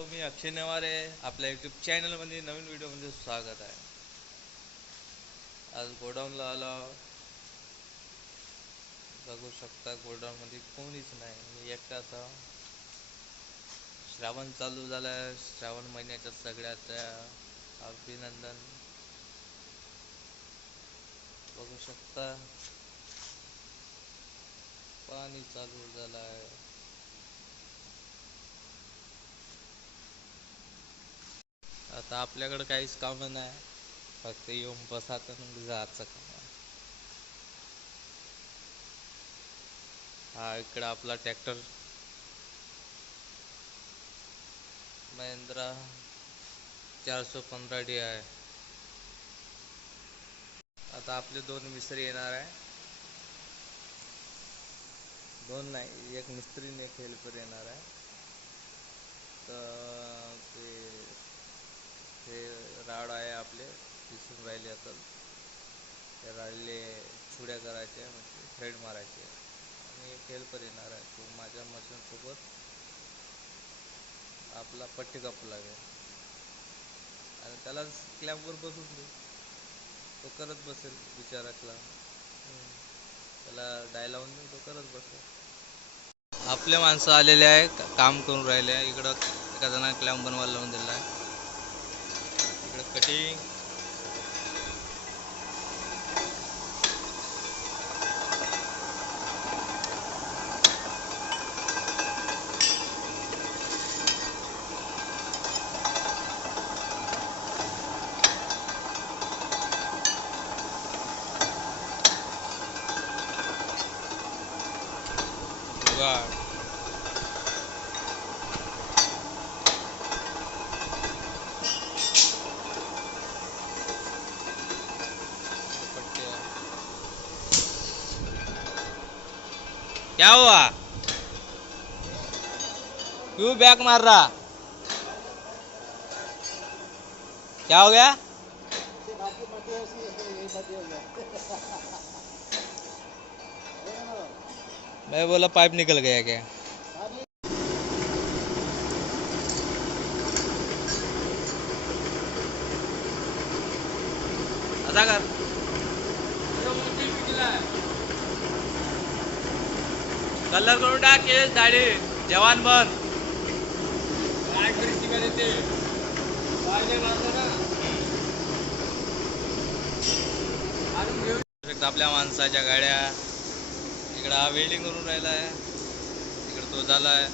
Hello, मी अक्षय नेवारे. आपल्या YouTube चॅनलमध्ये नवीन व्हिडिओमध्ये स्वागत आहे. आज गोडाऊनला आलो. बघू शकता गोडाऊनमध्ये कोणीच नाही, मी एकटाच आहे. श्रावण चालू झाला. श्रावण महिन्याच्या सगळ्यात अभिनंदन. बघू शकता पाणी चालू झालं आहे. आता आपल्याकडं काहीच कामं नाही, फक्त येऊन बसायचं आणि जायचं काम. हा इकडं आपला ट्रॅक्टर महिंद्रा 415D आहे. आता आपले 2 मिस्त्री येणार आहे. 2 नाही, एक मिस्त्री आणि एक हेल्पर येणार आहे. तर ते राड आहे आपले दिसून राहिले. आता त्या राडले छुड्या करायच्या, म्हणजे थ्रेड मारायचे. आणि एक हेल्पर येणार आहे, तो माझ्या मशीनसोबत आपला पट्टी कापू लागेल आणि त्याला क्लॅम्पवर बसून देऊ. तो करत बसेल बिचारा क्लॅम्प. त्याला डाय लावून देऊ, तो करत बसेल. आपले माणसं आलेले आहे, काम करून राहिले आहे. इकडं एका जणांना क्लॅम्प बनवायला लावून दिला आहे. इकडं कटिंग. जुगाड. क्या हुआ? क्यों बैक मार रहा? क्या हो गया? मैं बोला पाइप निकल गया क्या? असा कर. कलर करून टाक, केस दाढी जवान बन. काय करीत का ते? काय नाही मारलं ना. आपल्या माणसाच्या गाड्या. इकडं हा वेल्डिंग करून राहिला आहे, इकडं तो झाला आहे.